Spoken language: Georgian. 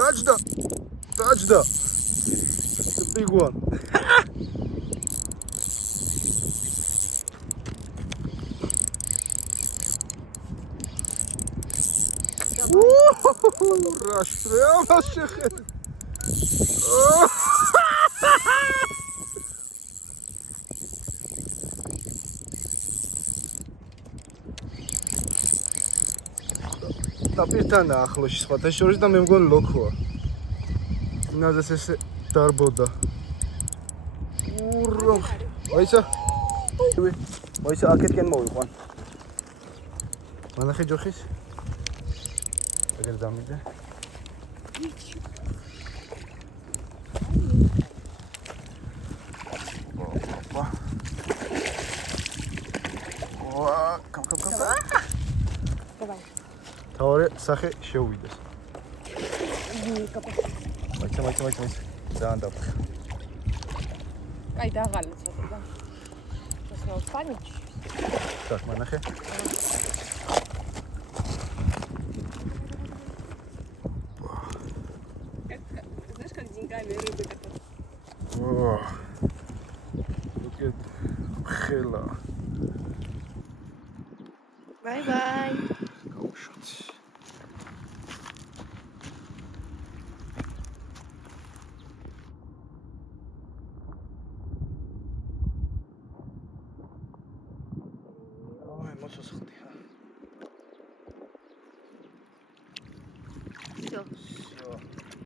Touchdown. It's a big one. Დაპირთან ახლოში სხვათა შორის და მე მგონი ლოქოა. ნაზეს ესე დარბოდა. ურო. ვაისა. ვაისა აქეთკენ მოვიყვან. მანახე ჯოხის. ეგერ დამიდე. Come. თავი სახე შეუვიდეს. მაიცა. ძალიან დაფრთხა. კაი დაღალე ცოტა და. ეს სპანიჩი. так, მანახე. Знаешь, как деньгами рыбы такой? Look at Хела. Bye-bye.